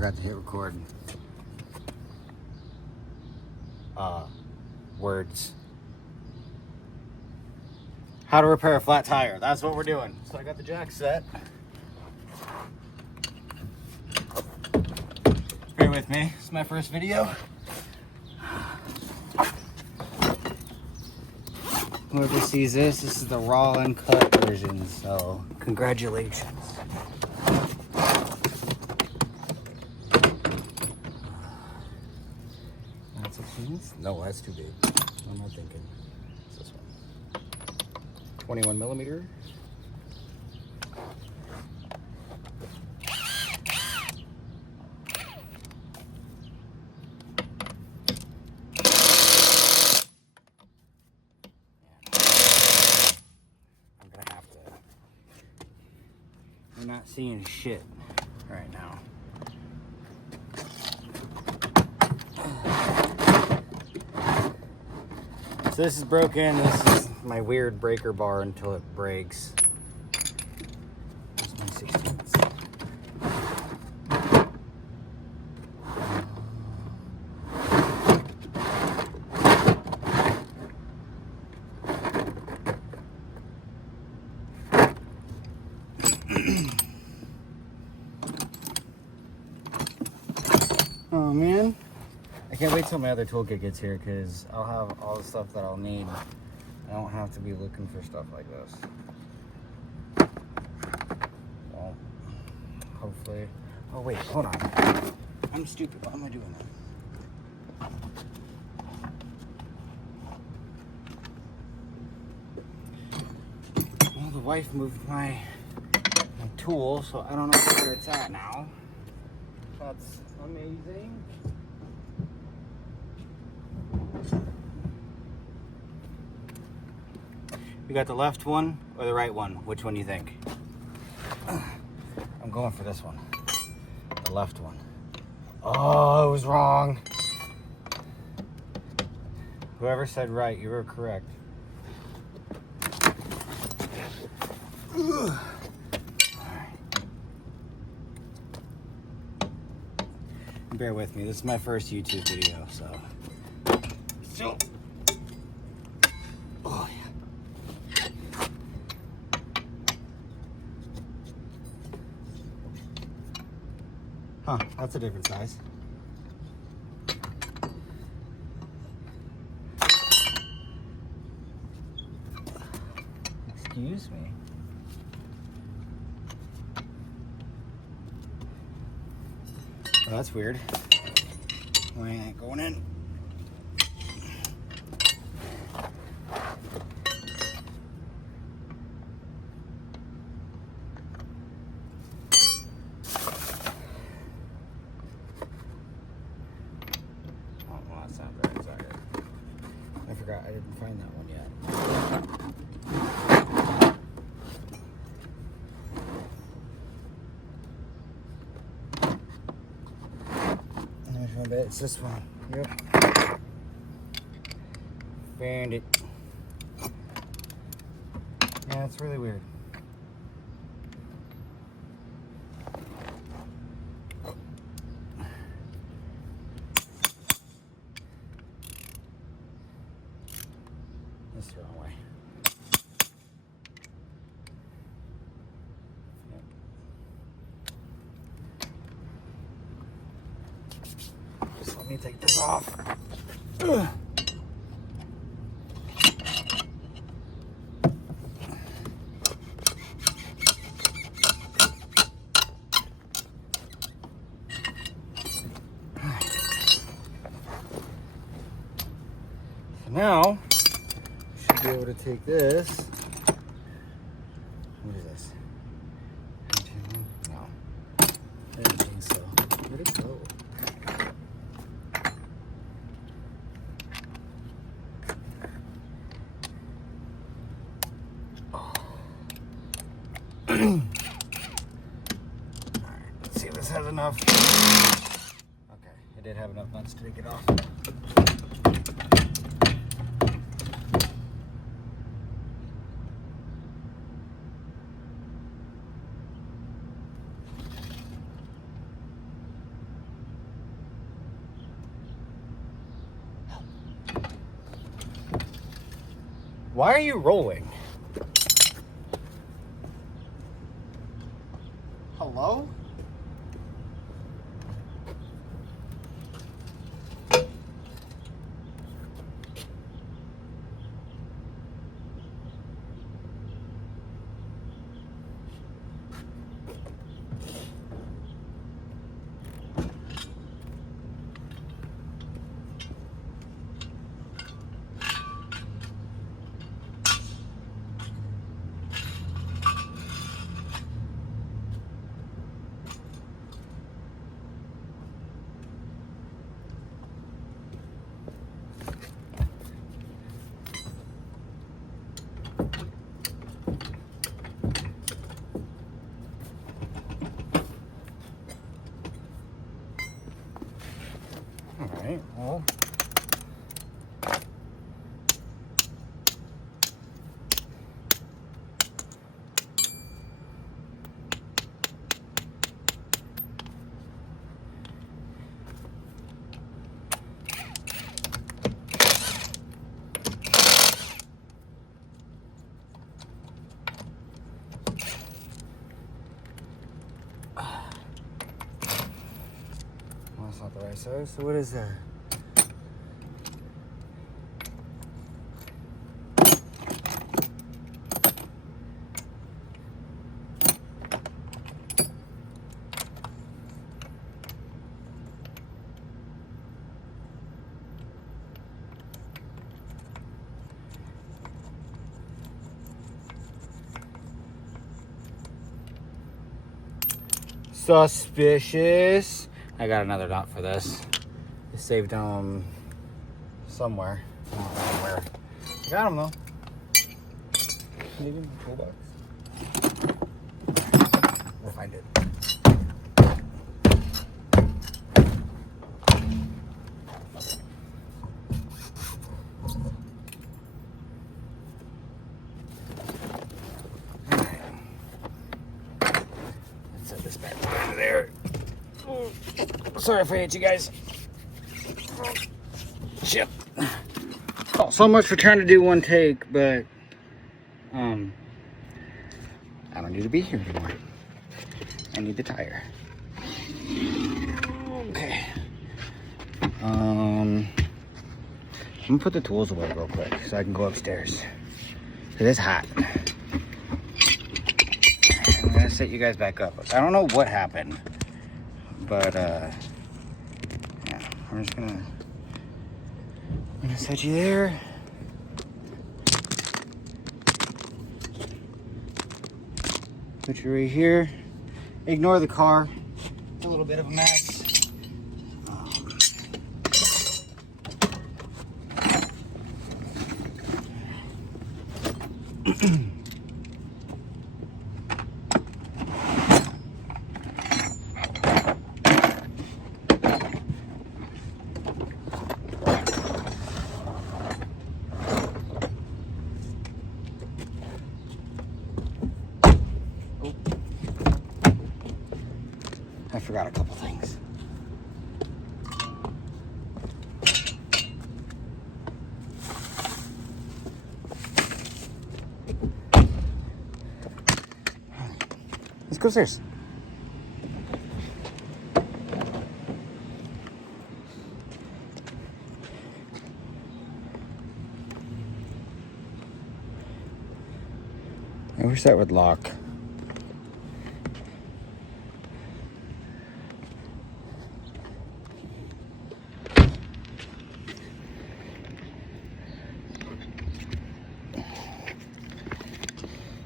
forgot to hit record. Words. How to repair a flat tire. That's what we're doing. So I got the jack set. Bear with me. It's my first video. Whoever sees this is the raw uncut version. So congratulations. No, that's too big. What am I thinking? It's this one. 21 millimeter. I'm gonna have to. I'm not seeing shit right now. So this is broken. This is my weird breaker bar until it breaks. That's my 16th. Oh man. I can't wait till my other toolkit gets here because I'll have all the stuff that I'll need. I don't have to be looking for stuff like this. Well, hopefully. Oh wait, hold on. I'm stupid. Why am I doing that? Well, the wife moved my tool, so I don't know where it's at now. That's amazing. You got the left one or the right one? Which one do you think? I'm going for this one. The left one. Oh, I was wrong. Whoever said right, you were correct. All right. Bear with me. This is my first YouTube video, so. Oh, yeah. Huh, that's a different size. Excuse me. Oh, that's weird. Why ain't it going in? I forgot I didn't find that one yet. I bet it's this one. Yep. Found it. Yeah, it's really weird. That's the wrong way. Yep. Just let me take this off. Ugh. Now, should be able to take this. What is this? No. I didn't think so. Where'd it go? Oh. Alright, let's see if this has enough. Okay, it did have enough nuts to take it off. Why are you rolling? Hello? Alright, well. Well, that's not the right size, so what is that? Suspicious. I got another knot for this. I saved them somewhere. I don't know where. I got them though. Maybe in the toolbox. We'll find it. Set this back over there. Sorry if I hit you guys. Shit. Oh, so much for trying to do one take, but I don't need to be here anymore. I need the tire. Okay. I'm gonna put the tools away real quick so I can go upstairs. Cause it's hot. I'm gonna set you guys back up. I don't know what happened, but yeah, I'm just gonna set you there. Put you right here. Ignore the car. It's a little bit of a mess. I forgot a couple things. Let's go upstairs. I wish that would lock.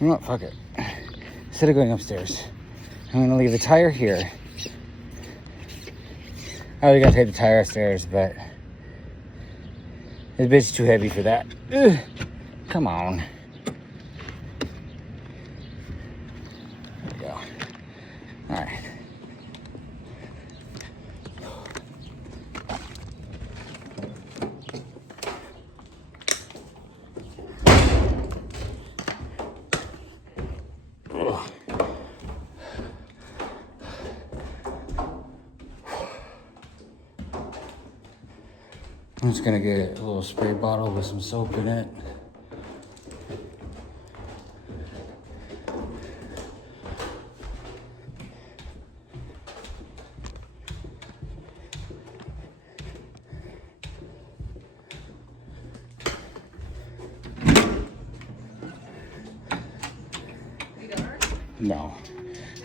You know what? Fuck it. Instead of going upstairs, I'm gonna leave the tire here. I already gotta take the tire upstairs, but this bitch is too heavy for that. Ugh. Come on. There we go. All right. I'm just gonna get a little spray bottle with some soap in it.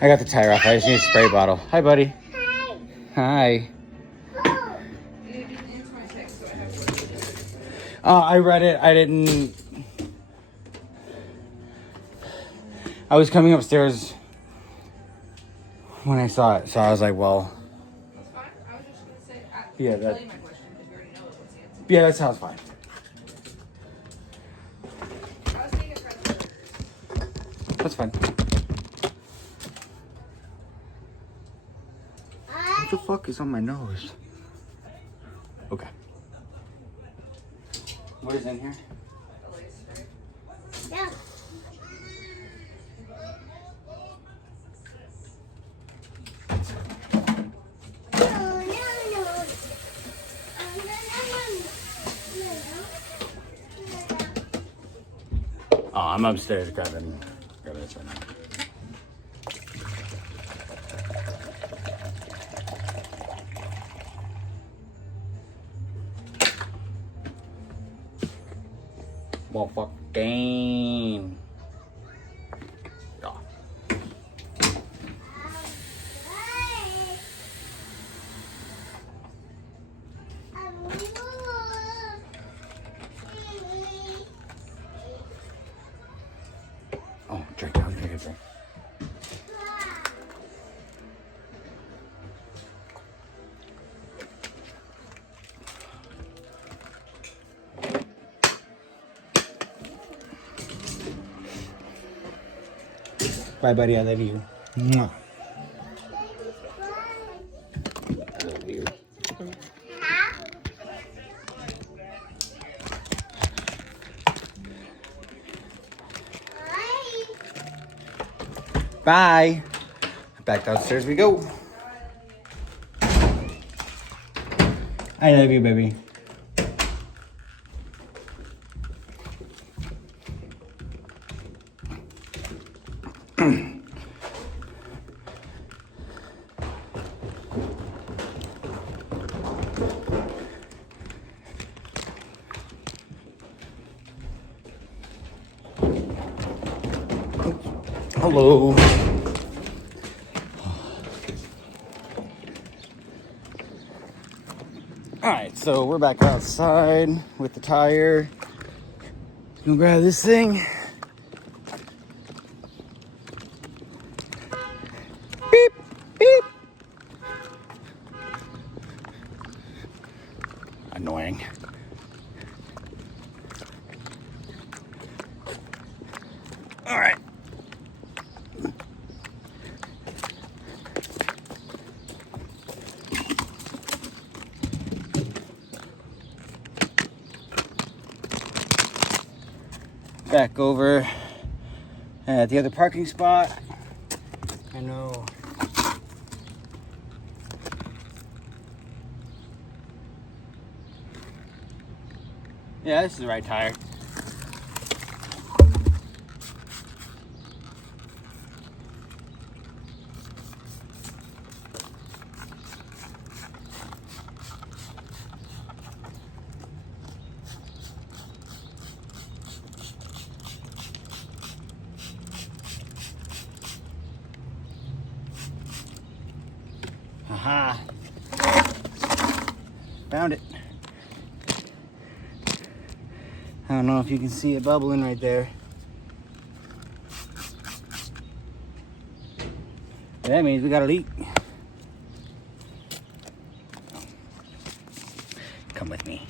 I got the tire off. I just need a spray bottle. Hi, buddy. Hi. Hi. I read it. I didn't. I was coming upstairs when I saw it, so I was like, well. That's fine. I was just gonna say, Yeah, tell you my question because you already know it. What's the answer? Yeah, that sounds fine. I was making friends burgers. That's fine. What the fuck is on my nose? Okay. What is in here? The lace, right? Yeah. Oh, I'm upstairs grabbing this right now. Motherfucking. Yeah. Oh, drink. I'll take a drink. Bye, buddy. I love you. Mwah. I love you. Bye. Back downstairs we go. I love you, baby. Hello. Alright, so we're back outside with the tire. Gonna grab this thing. Beep, beep. Annoying. Alright. Back over at the other parking spot. I know. Yeah, this is the right tire. Aha. Found it. I don't know if you can see it bubbling right there. That means we got a leak. Come with me.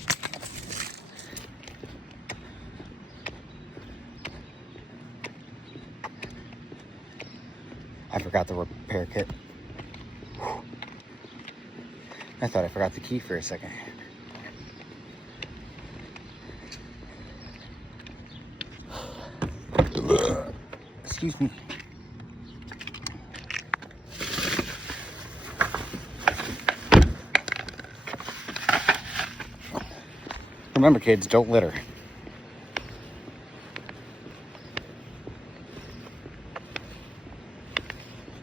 I forgot the repair kit. I thought I forgot the key for a second. Excuse me. Remember, kids, don't litter.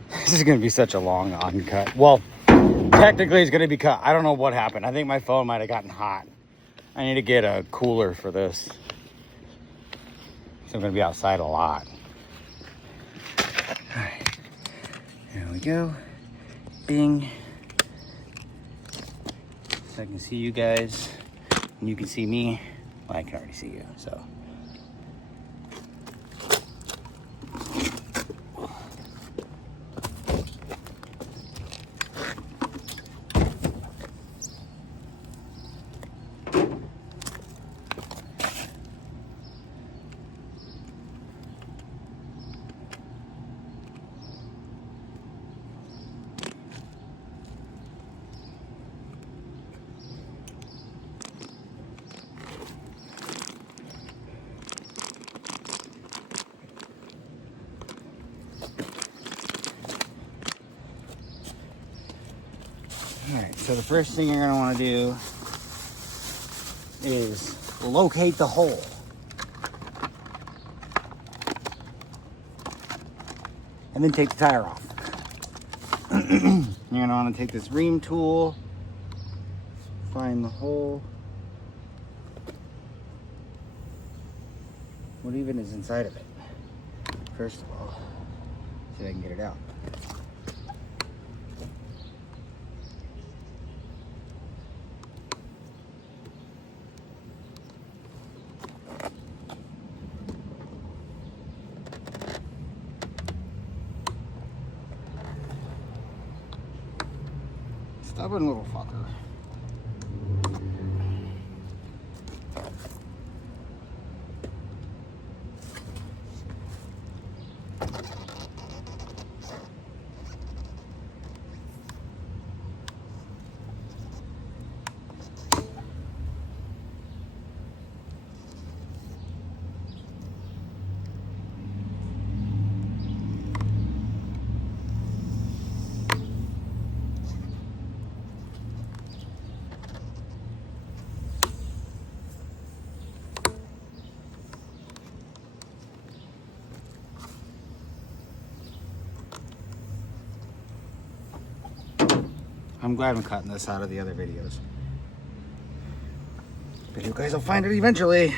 This is going to be such a long uncut. Well, technically it's going to be cut. I don't know what happened. I think my phone might have gotten hot. I need to get a cooler for this. So I'm going to be outside a lot. All right. There we go. Bing. So I can see you guys, and you can see me. Well, I can already see you, so. Alright, so the first thing you're going to want to do is locate the hole. And then take the tire off. You're going to want to take this ream tool, find the hole. What even is inside of it? First of all, see if I can get it out. Stubborn little fucker. I'm glad I'm cutting this out of the other videos. But you guys will find it eventually.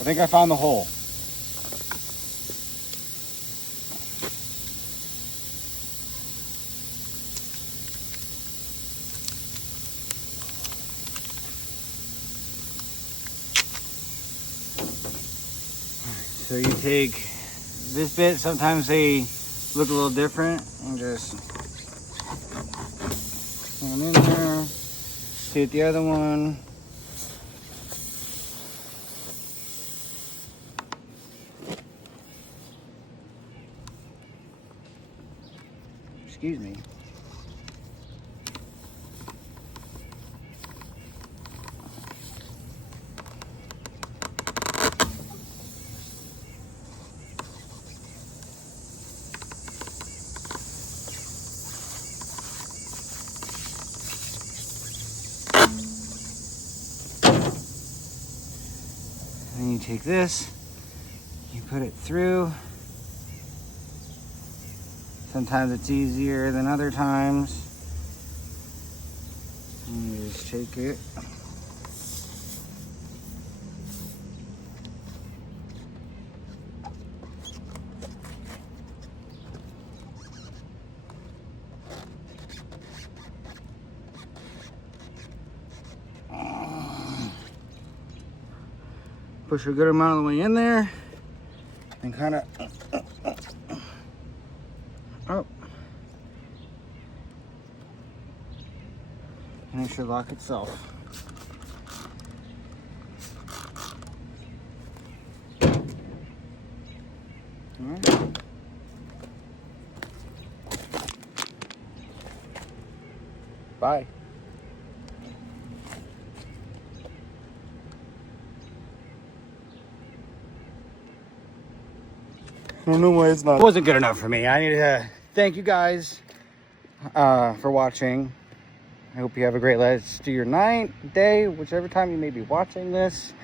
I think I found the hole. So you take this bit, sometimes they look a little different, and just one in there, shoot the other one. Excuse me. Then you take this, you put it through. Sometimes it's easier than other times. just take it. Push a good amount of the way in there and kind of up. And it should lock itself. All right. Bye. I don't know why it's not. It wasn't good enough for me. I need to thank you guys for watching. I hope you have a great rest of your night, day, whichever time you may be watching this.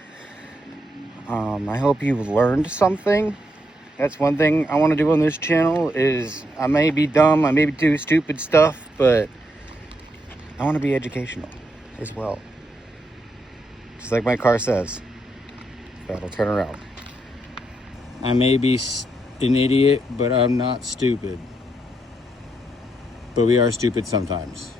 I hope you've learned something. That's one thing I want to do on this channel is I may be dumb, I may do stupid stuff, but I want to be educational as well. Just like my car says, that'll turn around. I may be an idiot, but I'm not stupid. But we are stupid sometimes.